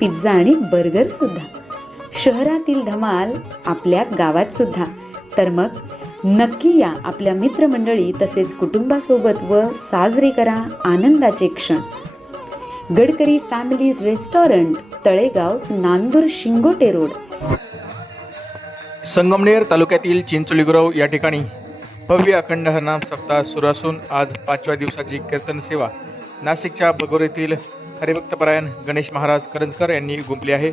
Pizza आणि burger सुद्धा. शहरातील धमाल आपल्या गावात सुद्धा. तर मग नक्की या आपल्या मित्रमंडळी तसेच कुटुंबासोबत व साजरे करा आनंदाचे क्षण. Gadkari family restaurant Talegaon Nandur Shingote road. Sangamner तालुक्यातील चिंचोलीगुरव या ठिकाणी भव्य अखंड हरनाम सप्ताह सुरू असून आज पाचव्या दिवसाची कीर्तन सेवा. नाशिकच्या बगोरीतील हरिभक्तपरायण गणेश महाराज करंजकर यांनी गुंपली आहे.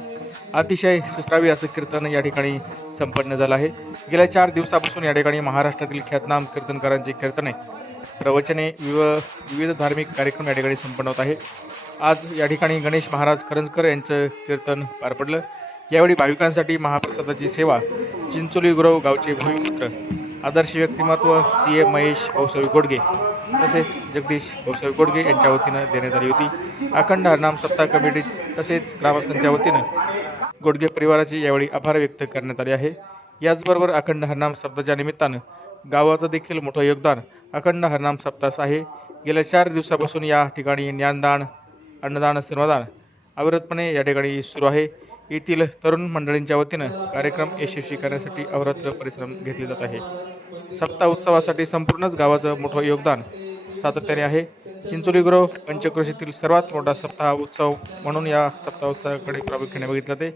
अतिशय सुस्रावी असं कीर्तन या ठिकाणी संपन्न झालं आहे. गेल्या चार दिवसापासून या ठिकाणी महाराष्ट्रातील ख्यातनाम कीर्तनकारांची कीर्तने प्रवचने विव विविध धार्मिक कार्यक्रम या ठिकाणी संपन्न होत आहे. आज या ठिकाणी गणेश महाराज करंजकर यांचं कीर्तन पार पडलं. यावेळी भाविकांसाठी महाप्रसादाची सेवा चिंचोली गुरव गावचे भूमिपुत्र आदर्श व्यक्तिमत्व सी ए महेश भाऊसाहेब गोडगे तसेच जगदीश भाऊसाहेब गोडगे यांच्या वतीनं देण्यात आली होती. अखंड हरनाम सप्ताह कमिटी तसेच ग्रामस्थांच्या वतीनं गोडगे परिवाराची यावेळी आभार व्यक्त करण्यात आले आहे. याचबरोबर अखंड हरनाम सप्ताहाच्या निमित्तानं गावाचं देखील मोठं योगदान अखंड हरनाम सप्तास आहे. गेल्या चार दिवसापासून या ठिकाणी ज्ञानदान अन्नदान श्रमदान अविरतपणे या ठिकाणी सुरू आहे. येथील तरुण मंडळींच्या वतीनं कार्यक्रम यशस्वी करण्यासाठी अवरत्र परिश्रम घेतले जात आहे. सप्ताह उत्सवासाठी संपूर्णच गावाचं मोठं योगदान सातत्याने आहे. चिंचोली गुरव पंचक्रोशीतील सर्वात मोठा सप्ताह उत्सव म्हणून या सप्ताह उत्सवाकडे प्रामुख्याने बघितलं ते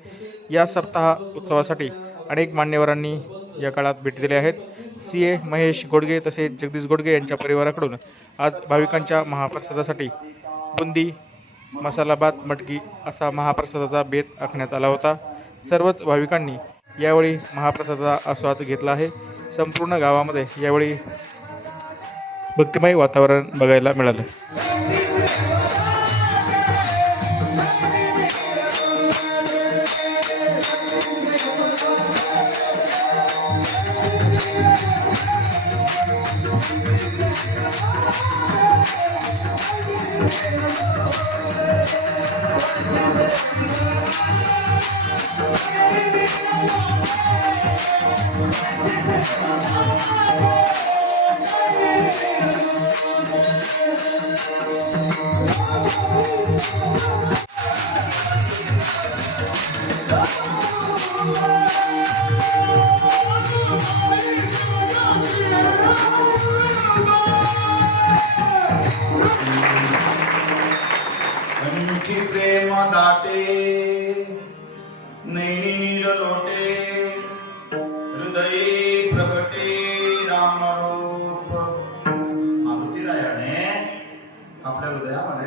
या सप्ताह उत्सवासाठी अनेक मान्यवरांनी या काळात भेटी दिल्या आहेत. सी ए महेश गोडगे तसेच जगदीश गोडगे यांच्या परिवाराकडून आज भाविकांच्या महाप्रसादासाठी बुंदी मसालाभात मटकी असा महाप्रसादाचा बेत आखण्यात आला होता. सर्वच भाविकांनी यावेळी महाप्रसादाचा आस्वाद घेतला आहे. संपूर्ण गावामध्ये यावेळी भक्तिमय वातावरण बघायला मिळालं.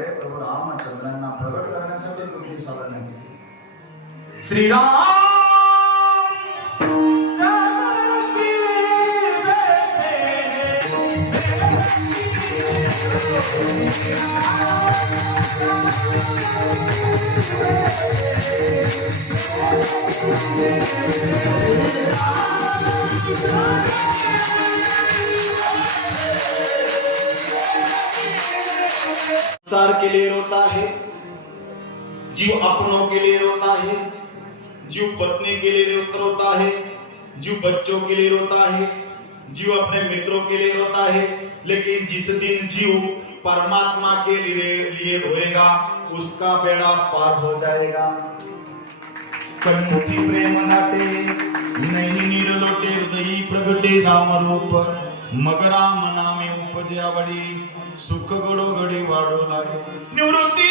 అదే ప్రభుడు ఆమె చంద్రన్న ప్రగట్ కరణ సభ్యులు గురించి సభ శ్రీరామ్ Thank you. संसार के लिए रोता है, जीव अपनों के लिए रोता है, जीव पत्नी के लिए रोता है, जीव बच्चों के लिए रोता है, जीव अपने मित्रों के लिए रोता है, लेकिन जिस दिन जीव परमात्मा के लिए लिए रोएगा, उसका बेड़ा पार हो जाएगा। कंठी प्रेम नाटे नैनी नीर लोटे, हृदयी प्रगटे राम रूप। मगरा मनामे नामे उपजे आवडी सुख गडोगडी वाढू लागे निवृत्ती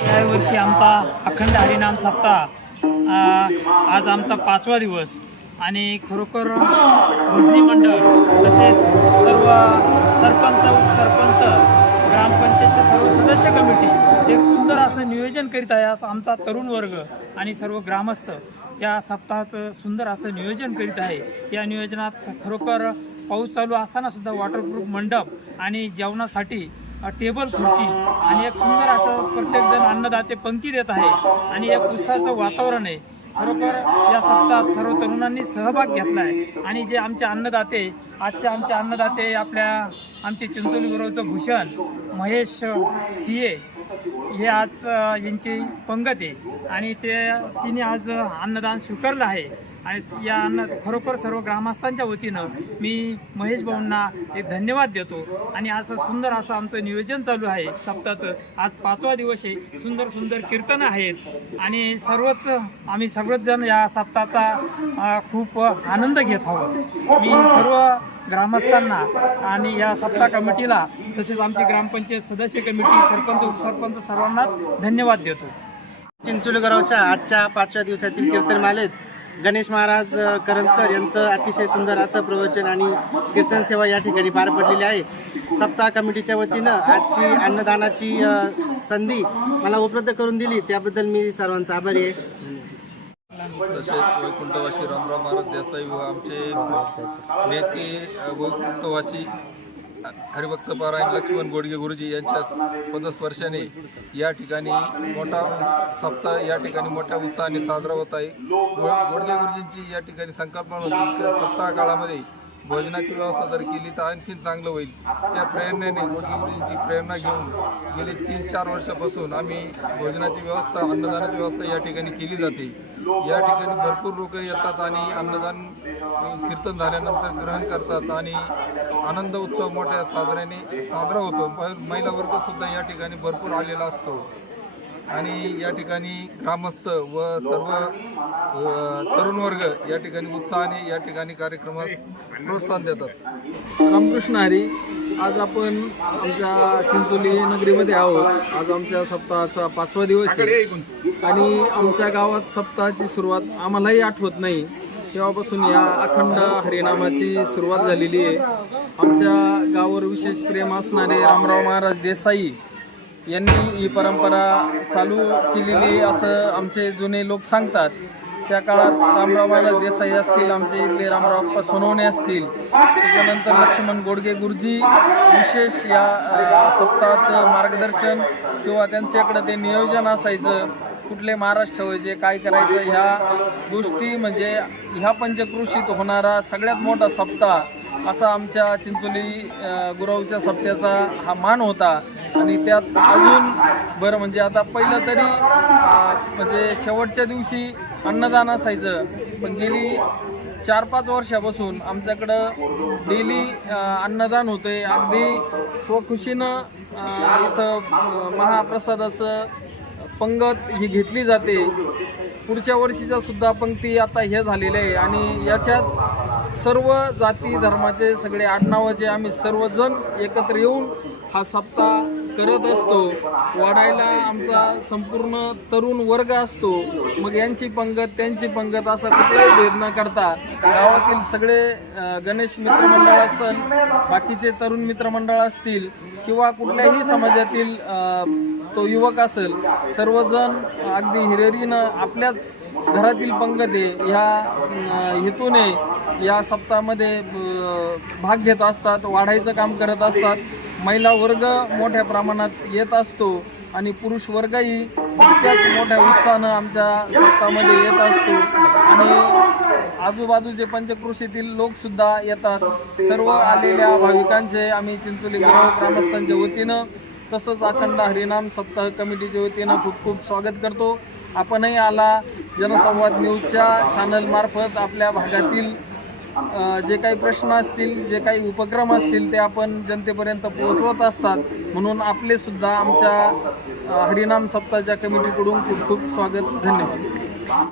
यावर्षी आमचा अखंड हरिनाम सप्ताह आज आमचा पाचवा दिवस आणि खरोखर भजनी मंडळ तसेच सर्व सरपंच उपसरपंच ग्रामपंचायतचे सर्व सदस्य कमिटी एक सुंदर असं नियोजन करीत आहे असं आमचा तरुण वर्ग आणि सर्व ग्रामस्थ या सप्ताहाचं सुंदर असं नियोजन करीत आहे. या नियोजनात खरोखर पाऊस चालू असतानासुद्धा वॉटरप्रूफ मंडप आणि जेवणासाठी टेबल खुर्ची आणि एक सुंदर असं प्रत्येकजण अन्नदाते पंक्ती देत आहे. आणि एक पुस्तकाचं वातावरण आहे. खरोखर या सप्ताहात सर्व तरुणांनी सहभाग घेतला आहे आणि जे आमचे अन्नदाते आजचे आमचे अन्नदाते आपल्या आमचे चिंचोली गुरुचं भूषण महेश सिए हे आज यांची पंगत आहे. आणि ते तिने आज अन्नदान स्वीकारलं आहे. आणि या खरोखर सर्व ग्रामस्थांच्या वतीनं मी महेश भाऊंना एक धन्यवाद देतो. आणि असं सुंदर असं आमचं नियोजन चालू आहे. सप्ताहाचं. आज पाचवा दिवस आहे. सुंदर सुंदर कीर्तनं आहेत. आणि सर्वच आम्ही सर्वच जण या सप्ताहाचा खूप आनंद घेत आहोत. मी सर्व ग्रामस्थांना आणि या सप्ताह कमिटीला तसेच आमची ग्रामपंचायत सदस्य कमिटी सरपंच उपसरपंच सर्वांनाच धन्यवाद देतो. चिंचोली आजच्या पाचव्या दिवसातील कीर्तन मालेत गणेश महाराज करंजकर यांचं अतिशय सुंदर असं प्रवचन आणि कीर्तन सेवा या ठिकाणी पार पडलेली आहे. सप्ताह कमिटीच्या वतीनं आजची अन्नदानाची संधी मला उपलब्ध करून दिली. त्याबद्दल मी सर्वांचा आभारी आहे. तसेच वैकुंठवासी रामराव महाराज देसाई व आमचे नेते वैकुंठवासी हरिभक्त पारायण लक्ष्मण गोडगे गुरुजी यांच्या पदस्पर्शाने या ठिकाणी मोठा सप्ताह या ठिकाणी मोठ्या उत्साहाने साजरा होत आहे. गोडगे गुरुजींची या ठिकाणी संकल्पना होती सप्ताह काळामध्ये भोजनाची व्यवस्था जर केली तर आणखीन चांगलं होईल. त्या प्रेरणेने गोडगे गुरुजींची प्रेरणा घेऊन गेली तीन चार वर्षापासून आम्ही भोजनाची व्यवस्था अन्नदानाची व्यवस्था या ठिकाणी केली जाते. या ठिकाणी भरपूर लोक येतात आणि अन्नदान कीर्तन झाल्यानंतर ग्रहण करतात आणि आनंद उत्सव मोठ्या साजऱ्याने साजरा होतो. महिला वर्ग सुद्धा या ठिकाणी भरपूर आलेला असतो. आणि या ठिकाणी ग्रामस्थ व सर्व तरुण वर्ग या ठिकाणी उत्साहाने या ठिकाणी कार्यक्रमात प्रोत्साहन देतात. रामकृष्ण हरी. आज आपण आमच्या चिंचोली नगरीमध्ये आहोत. आज आमच्या सप्ताहाचा पाचवा दिवस आहे. आणि आमच्या गावात सप्ताहाची सुरुवात आम्हालाही आठवत नाही. तेव्हापासून या अखंड हरिनामाची सुरुवात झालेली आहे. आमच्या गावावर विशेष प्रेम असणारे रामराव महाराज देसाई यांनी ही परंपरा चालू केलेली असं आमचे जुने लोक सांगतात. त्या काळात रामराव महाराज देसाई असतील आमचे इथले रामरावप्पा सोनवणे असतील त्याच्यानंतर लक्ष्मण गोडगे गुरुजी विशेष या सप्ताहाचं मार्गदर्शन किंवा त्यांच्याकडं ते नियोजन असायचं कुठले महाराष्ट्र ठेवायचे काय करायचं ह्या गोष्टी म्हणजे ह्या पंचकृषीत होणारा सगळ्यात मोठा सप्ताह असा आमच्या चिंचोली अ, सप्त्याचा हा मान होता. आणि त्यात अजून बरं म्हणजे आता पहिलं तरी म्हणजे शेवटच्या दिवशी अन्नदान असायचं. पण गेली चार पाच वर्षापासून आमच्याकडं डेली अन्नदान होते अगदी स्वखुशीनं इथं महाप्रसादाचं पंगत ही घेतली जाते. पुढच्या वर्षीचा सुद्धा पंक्ती आता हे झालेलं आहे. आणि याच्यात सर्व जाती धर्माचे सगळे आडनावाचे आम्ही सर्वजण एकत्र येऊन हा सप्ताह करत असतो. वाढायला आमचा संपूर्ण तरुण वर्ग असतो. मग यांची पंगत त्यांची पंगत असा कुठलाही भेद न करता गावातील सगळे गणेश मित्रमंडळ असतील बाकीचे तरुण मित्रमंडळ असतील किंवा कुठल्याही समाजातील तो युवक असेल सर्वजण अगदी हिरेरीनं आपल्याच घरातील पंगते ह्या हेतूने या सप्ताहामध्ये भाग घेत असतात वाढायचं काम करत असतात. महिला वर्ग मोठ्या प्रमाणात येत असतो आणि पुरुष वर्गही तितक्याच मोठ्या उत्साहानं आमच्या सप्ताहामध्ये येत असतो. आणि आजूबाजूचे पंचकृषीतील लोकसुद्धा येतात सर्व आलेल्या भाविकांचे आम्ही चिंचोली गाव ग्रामस्थांच्या वतीनं तसंच अखंड हरिनाम सप्ताह कमिटीच्या वतीनं खूप खूप स्वागत करतो. आपणही आला जनसंवाद न्यूजच्या चॅनलमार्फत आपल्या भागातील जे काही प्रश्न असतील जे काही उपक्रम असतील ते आपण जनतेपर्यंत पोहोचवत असतात. म्हणून आपले सुद्धा आमच्या हरिनाम सप्ताहाच्या कमिटीकडून खूप खूप स्वागत धन्यवाद.